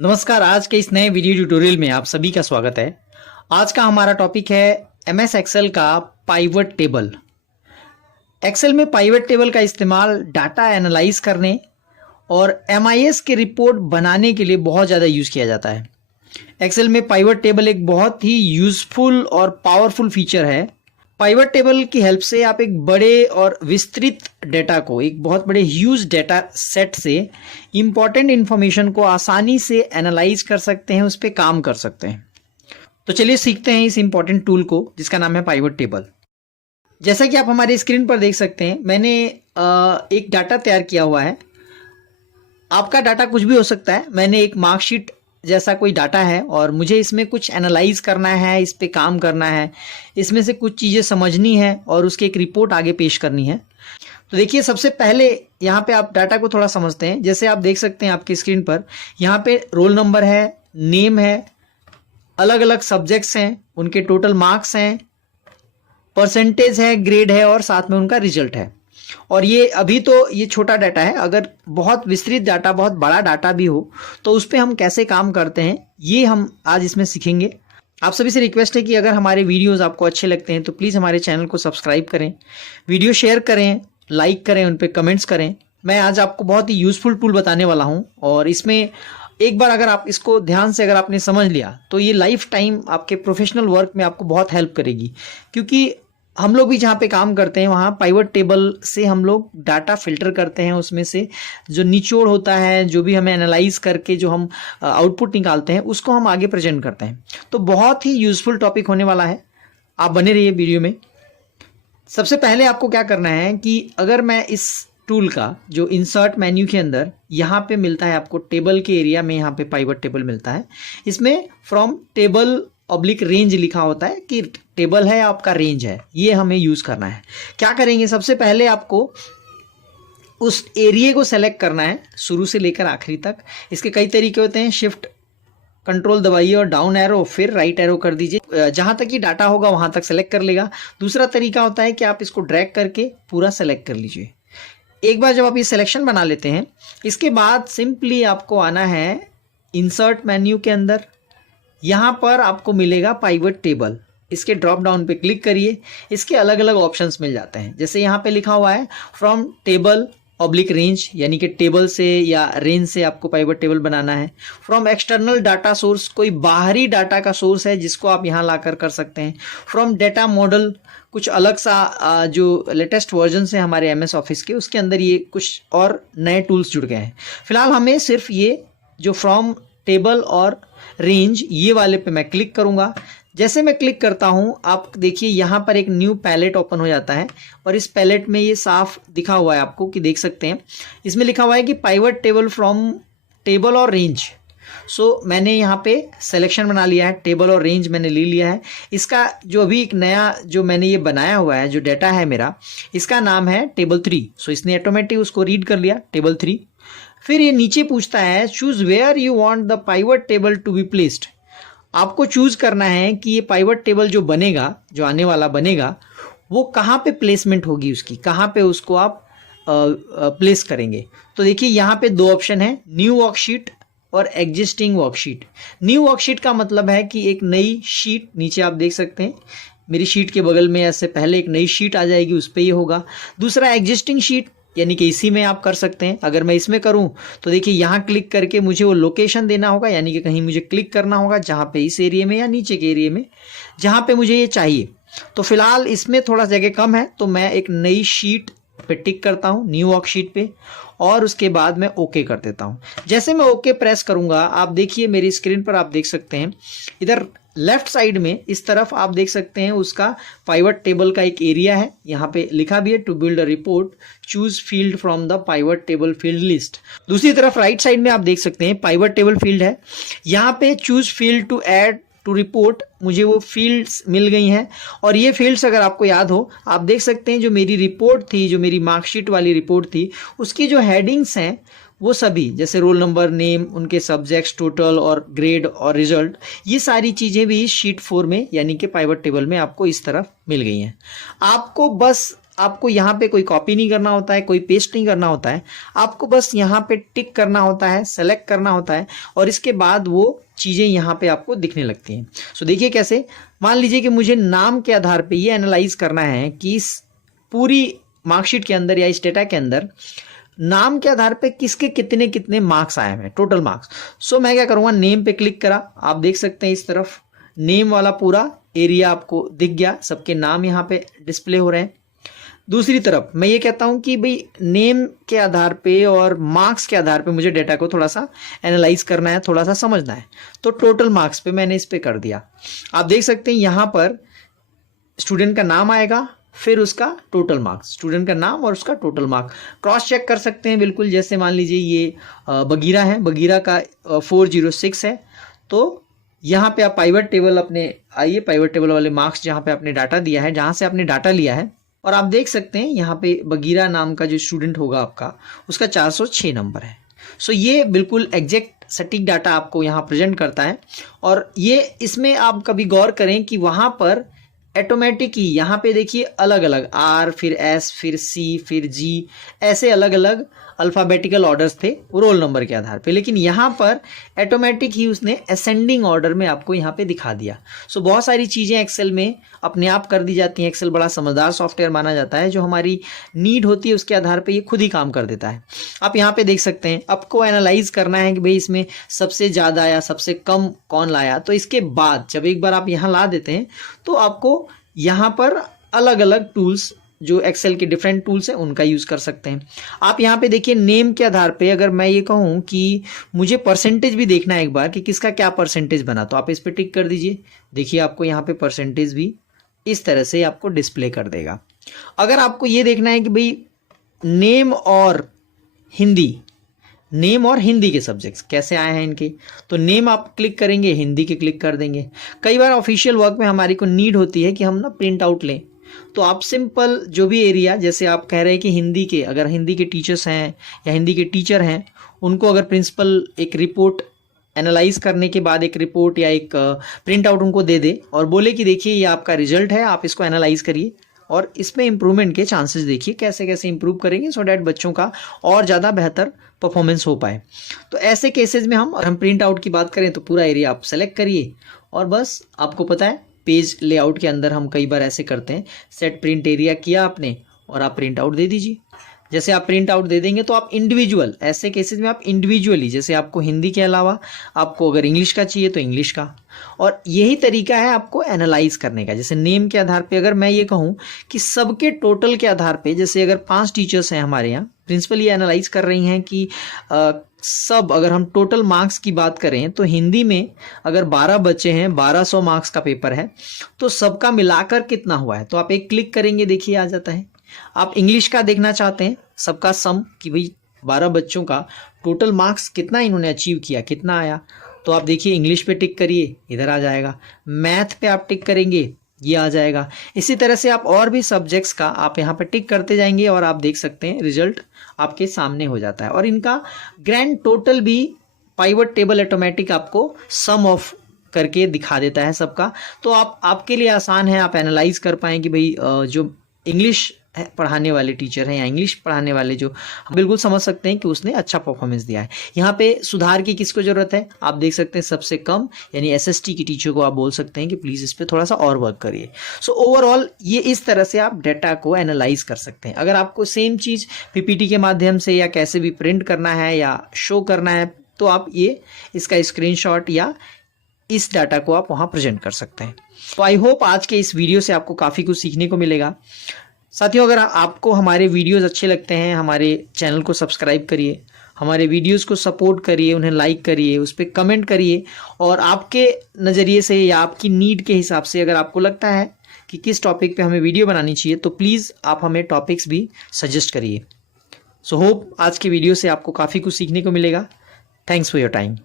नमस्कार। आज के इस नए वीडियो ट्यूटोरियल में आप सभी का स्वागत है। आज का हमारा टॉपिक है एमएस एक्सेल का पाइवट टेबल। एक्सेल में पाइवट टेबल का इस्तेमाल डाटा एनालाइज करने और एमआईएस के रिपोर्ट बनाने के लिए बहुत ज़्यादा यूज़ किया जाता है। एक्सेल में पाइवट टेबल एक बहुत ही यूजफुल और पावरफुल फीचर है। पाइवट टेबल की हेल्प से आप एक बड़े और विस्तृत डेटा को, एक बहुत बड़े ह्यूज डेटा सेट से इंपॉर्टेंट इंफॉर्मेशन को आसानी से एनालाइज कर सकते हैं, उस पर काम कर सकते हैं। तो चलिए सीखते हैं इस इंपॉर्टेंट टूल को जिसका नाम है पाइवट टेबल। जैसा कि आप हमारे स्क्रीन पर देख सकते हैं, मैंने एक डाटा तैयार किया हुआ है। आपका डाटा कुछ भी हो सकता है। मैंने एक मार्कशीट जैसा कोई डाटा है और मुझे इसमें कुछ एनालाइज करना है, इस पे काम करना है, इसमें से कुछ चीज़ें समझनी है और उसकी एक रिपोर्ट आगे पेश करनी है। तो देखिए, सबसे पहले यहाँ पे आप डाटा को थोड़ा समझते हैं। जैसे आप देख सकते हैं आपकी स्क्रीन पर, यहाँ पे रोल नंबर है, नेम है, अलग अलग सब्जेक्ट्स हैं, उनके टोटल मार्क्स हैं, परसेंटेज है, ग्रेड है और साथ में उनका रिजल्ट है। और ये अभी तो ये छोटा डाटा है। अगर बहुत विस्तृत डाटा, बहुत बड़ा डाटा भी हो तो उस पर हम कैसे काम करते हैं, ये हम आज इसमें सीखेंगे। आप सभी से रिक्वेस्ट है कि अगर हमारे वीडियोस आपको अच्छे लगते हैं तो प्लीज़ हमारे चैनल को सब्सक्राइब करें, वीडियो शेयर करें, लाइक करें, उन पर कमेंट्स करें। मैं आज आपको बहुत ही यूज़फुल टूल बताने वाला हूँ और इसमें एक बार अगर आप इसको ध्यान से अगर आपने समझ लिया तो ये लाइफ टाइम आपके प्रोफेशनल वर्क में आपको बहुत हेल्प करेगी। क्योंकि हम लोग भी जहाँ पे काम करते हैं वहाँ पाइवट टेबल से हम लोग डाटा फिल्टर करते हैं, उसमें से जो निचोड़ होता है, जो भी हमें एनालाइज करके जो हम आउटपुट निकालते हैं, उसको हम आगे प्रेजेंट करते हैं। तो बहुत ही यूजफुल टॉपिक होने वाला है, आप बने रहिए वीडियो में। सबसे पहले आपको क्या करना है कि अगर मैं इस टूल का जो इंसर्ट मेन्यू के अंदर यहाँ पे मिलता है, आपको टेबल के एरिया में यहाँ पे पाइवट टेबल मिलता है। इसमें फ्रॉम टेबल ऑब्लिक रेंज लिखा होता है कि टेबल है आपका, रेंज है, ये हमें यूज़ करना है। क्या करेंगे, सबसे पहले आपको उस एरिया को सेलेक्ट करना है शुरू से लेकर आखिरी तक। इसके कई तरीके होते हैं। शिफ्ट कंट्रोल दबाइए और डाउन एरो, फिर राइट एरो कर दीजिए, जहां तक ये डाटा होगा वहां तक सेलेक्ट कर लेगा। दूसरा तरीका होता है कि आप इसको ड्रैग करके पूरा सेलेक्ट कर लीजिए। एक बार जब आप ये सिलेक्शन बना लेते हैं, इसके बाद सिंपली आपको आना है इंसर्ट मेन्यू के अंदर। यहाँ पर आपको मिलेगा पाइवट टेबल। इसके ड्रॉप डाउन पे क्लिक करिए, इसके अलग अलग ऑप्शंस मिल जाते हैं। जैसे यहाँ पे लिखा हुआ है फ्रॉम टेबल ऑब्लिक रेंज, यानी कि टेबल से या रेंज से आपको पाइवट टेबल बनाना है। फ्रॉम एक्सटर्नल डाटा सोर्स, कोई बाहरी डाटा का सोर्स है जिसको आप यहाँ लाकर कर सकते हैं। फ्रॉम डेटा मॉडल, कुछ अलग सा जो लेटेस्ट वर्जन है हमारे एमएस ऑफिस के, उसके अंदर ये कुछ और नए टूल्स जुड़ गए हैं। फिलहाल हमें सिर्फ ये जो फ्रॉम टेबल और रेंज, ये वाले पे मैं क्लिक करूंगा। जैसे मैं क्लिक करता हूं, आप देखिए यहाँ पर एक न्यू पैलेट ओपन हो जाता है और इस पैलेट में ये साफ दिखा हुआ है आपको, कि देख सकते हैं इसमें लिखा हुआ है कि पाइवट टेबल फ्रॉम टेबल और रेंज। सो मैंने यहाँ पे सिलेक्शन बना लिया है, टेबल और रेंज मैंने ले लिया है। इसका जो अभी एक नया जो मैंने ये बनाया हुआ है, जो डाटा है मेरा, इसका नाम है टेबल 3। सो इसने ऑटोमेटिक उसको रीड कर लिया, टेबल 3। फिर ये नीचे पूछता है choose where you want the pivot table to be placed. आपको चूज करना है कि ये पाइवट टेबल जो बनेगा, जो आने वाला बनेगा, वो कहाँ पे प्लेसमेंट होगी, उसकी कहाँ पे उसको आप प्लेस करेंगे। तो देखिए यहाँ पे दो ऑप्शन है, न्यू वर्कशीट और एग्जिस्टिंग वर्कशीट। न्यू वर्कशीट का मतलब है कि एक नई शीट, नीचे आप देख सकते हैं मेरी शीट के बगल में ऐसे पहले एक नई शीट आ जाएगी, उस पर ये होगा। दूसरा एग्जिस्टिंग शीट, यानी कि इसी में आप कर सकते हैं। अगर मैं इसमें करूं तो देखिए यहाँ क्लिक करके मुझे वो लोकेशन देना होगा, यानी कि कहीं मुझे क्लिक करना होगा जहाँ पे इस एरिया में या नीचे के एरिया में जहाँ पे मुझे ये चाहिए। तो फिलहाल इसमें थोड़ा जगह कम है, तो मैं एक नई शीट पे टिक करता हूँ, न्यू वर्कशीट पे, और उसके बाद मैं ओके कर देता हूँ। जैसे मैं ओके प्रेस करूंगा, आप देखिए मेरी स्क्रीन पर आप देख सकते हैं इधर लेफ्ट साइड में इस तरफ आप देख सकते हैं उसका पाइवट टेबल का एक एरिया है। यहाँ पे लिखा भी है to build a report, choose field from the pivot table field list. दूसरी तरफ राइट साइड में आप देख सकते हैं पाइवट टेबल फील्ड है। यहाँ पे choose field to add to report, मुझे वो फील्ड्स मिल गई हैं। और ये फील्ड्स अगर आपको याद हो, आप देख सकते हैं जो मेरी रिपोर्ट थी, जो मेरी मार्कशीट वाली रिपोर्ट थी, उसकी जो हेडिंग्स हैं वो सभी, जैसे रोल नंबर, नेम, उनके सब्जेक्ट्स, टोटल और ग्रेड और रिजल्ट, ये सारी चीज़ें भी इस शीट 4 में, यानी कि पाइवट टेबल में आपको इस तरफ मिल गई हैं। आपको बस आपको यहाँ पे कोई कॉपी नहीं करना होता है, कोई पेस्ट नहीं करना होता है, आपको बस यहाँ पे टिक करना होता है, सेलेक्ट करना होता है और इसके बाद वो चीज़ें यहाँ पे आपको दिखने लगती हैं। सो देखिए कैसे, मान लीजिए कि मुझे नाम के आधार पे ये एनालाइज करना है कि इस पूरी मार्कशीट के अंदर या इस डेटा के अंदर नाम के आधार पे किसके कितने कितने मार्क्स आए हैं, टोटल मार्क्स। सो मैं क्या करूँगा, नेम पे क्लिक करा, आप देख सकते हैं इस तरफ नेम वाला पूरा एरिया आपको दिख गया, सबके नाम यहाँ पे डिस्प्ले हो रहे हैं। दूसरी तरफ मैं ये कहता हूं कि भाई नेम के आधार पे और मार्क्स के आधार पे मुझे डेटा को थोड़ा सा एनालाइज करना है, थोड़ा सा समझना है, तो टोटल मार्क्स पे मैंने इस पे कर दिया। आप देख सकते हैं यहाँ पर स्टूडेंट का नाम आएगा, फिर उसका टोटल मार्क्स, स्टूडेंट का नाम और उसका टोटल मार्क क्रॉस चेक कर सकते हैं बिल्कुल। जैसे मान लीजिए ये बगीरा है, बगीरा का 406 है, तो यहाँ पे आप पाइवट टेबल अपने आइए, पाइवट टेबल वाले मार्क्स जहाँ पे आपने डाटा दिया है, जहाँ से आपने डाटा लिया है, और आप देख सकते हैं यहाँ पे बगीरा नाम का जो स्टूडेंट होगा आपका, उसका 406 नंबर है। सो ये बिल्कुल एग्जैक्ट सटीक डाटा आपको यहाँ प्रेजेंट करता है। और ये इसमें आप कभी गौर करें कि वहाँ पर ऑटोमेटिक ही यहाँ पे देखिए अलग अलग आर, फिर एस, फिर सी, फिर जी, ऐसे अलग अलग अल्फ़ाबेटिकल ऑर्डर्स थे रोल नंबर के आधार पे, लेकिन यहाँ पर ऑटोमेटिक ही उसने असेंडिंग ऑर्डर में आपको यहाँ पे दिखा दिया। सो बहुत सारी चीज़ें एक्सेल में अपने आप कर दी जाती हैं। एक्सेल बड़ा समझदार सॉफ्टवेयर माना जाता है, जो हमारी नीड होती है उसके आधार पे ये खुद ही काम कर देता है। आप यहाँ पे देख सकते हैं, आपको एनालाइज करना है कि भाई इसमें सबसे ज़्यादा या सबसे कम कौन लाया, तो इसके बाद जब एक बार आप यहाँ ला देते हैं तो आपको यहाँ पर अलग अलग टूल्स, जो एक्सेल के डिफरेंट टूल्स हैं, उनका यूज़ कर सकते हैं। आप यहाँ पे देखिए नेम के आधार पे अगर मैं ये कहूँ कि मुझे परसेंटेज भी देखना है एक बार कि किसका क्या परसेंटेज बना, तो आप इस पर टिक कर दीजिए। देखिए आपको यहाँ पे परसेंटेज भी इस तरह से आपको डिस्प्ले कर देगा। अगर आपको ये देखना है कि भाई नेम और हिंदी, नेम और हिंदी के सब्जेक्ट्स कैसे आए हैं इनके, तो नेम आप क्लिक करेंगे, हिंदी के क्लिक कर देंगे। कई बार ऑफिशियल वर्क में हमारी को नीड होती है कि हम ना प्रिंट आउट लें, तो आप सिंपल जो भी एरिया, जैसे आप कह रहे हैं कि हिंदी के, अगर हिंदी के टीचर्स हैं या हिंदी के टीचर हैं, उनको अगर प्रिंसिपल एक रिपोर्ट एनालाइज करने के बाद एक रिपोर्ट या एक प्रिंट आउट उनको दे दे और बोले कि देखिए ये आपका रिजल्ट है, आप इसको एनालाइज करिए और इसमें इम्प्रूवमेंट के चांसेस देखिए कैसे कैसे इम्प्रूव करेंगे, सो डैट बच्चों का और ज़्यादा बेहतर परफॉर्मेंस हो पाए। तो ऐसे केसेस में हम प्रिंट आउट की बात करें तो पूरा एरिया आप सेलेक्ट करिए और बस आपको पता है पेज लेआउट के अंदर हम कई बार ऐसे करते हैं, सेट प्रिंट एरिया किया आपने और आप प्रिंट आउट दे दीजिए। जैसे आप प्रिंट आउट दे देंगे तो आप इंडिविजुअल, ऐसे केसेस में आप इंडिविजुअली, जैसे आपको हिंदी के अलावा आपको अगर इंग्लिश का चाहिए तो इंग्लिश का, और यही तरीका है आपको एनालाइज करने का। जैसे नेम के आधार पे अगर मैं ये कहूँ कि सबके टोटल के आधार पे, जैसे अगर 5 टीचर्स हैं हमारे यहाँ, प्रिंसिपल ये एनालाइज कर रही हैं कि सब, अगर हम टोटल मार्क्स की बात करें तो हिंदी में अगर 12 बच्चे हैं, 1200 मार्क्स का पेपर है, तो सबका मिलाकर कितना हुआ है, तो आप एक क्लिक करेंगे, देखिए आ जाता है। आप इंग्लिश का देखना चाहते हैं सबका सम, कि भाई 12 बच्चों का टोटल मार्क्स कितना इन्होंने अचीव किया, कितना आया, तो आप देखिए इंग्लिश पे टिक करिए, इधर आ जाएगा। मैथ पे आप टिक करेंगे, ये आ जाएगा। इसी तरह से आप और भी सब्जेक्ट्स का आप यहाँ पे टिक करते जाएंगे और आप देख सकते हैं रिजल्ट आपके सामने हो जाता है। और इनका ग्रैंड टोटल भी पाइवट टेबल ऑटोमेटिक आपको सम ऑफ करके दिखा देता है सबका। तो आपके लिए आसान है, आप एनालाइज कर पाएँ कि भाई जो इंग्लिश पढ़ाने वाले टीचर हैं या इंग्लिश पढ़ाने वाले, जो बिल्कुल समझ सकते हैं कि उसने अच्छा परफॉर्मेंस दिया है। यहाँ पे सुधार की किसको जरूरत है, आप देख सकते हैं सबसे कम, यानी एसएसटी की टीचर को आप बोल सकते हैं कि प्लीज़ इस पे थोड़ा सा और वर्क करिए। सो ओवरऑल ये इस तरह से आप डेटा को एनालाइज कर सकते हैं। अगर आपको सेम चीज़ पीपीटी के माध्यम से या कैसे भी प्रिंट करना है या शो करना है, तो आप ये इसका स्क्रीनशॉट या इस डाटा को आप वहाँ प्रेजेंट कर सकते हैं। तो आई होप आज के इस वीडियो से आपको काफ़ी कुछ सीखने को मिलेगा। साथियों, अगर आपको हमारे वीडियोस अच्छे लगते हैं, हमारे चैनल को सब्सक्राइब करिए, हमारे वीडियोस को सपोर्ट करिए, उन्हें लाइक करिए, उस पर कमेंट करिए, और आपके नज़रिए से या आपकी नीड के हिसाब से अगर आपको लगता है कि किस टॉपिक पे हमें वीडियो बनानी चाहिए, तो प्लीज़ आप हमें टॉपिक्स भी सजेस्ट करिए। सो होप आज के वीडियो से आपको काफ़ी कुछ सीखने को मिलेगा। Thanks for your time.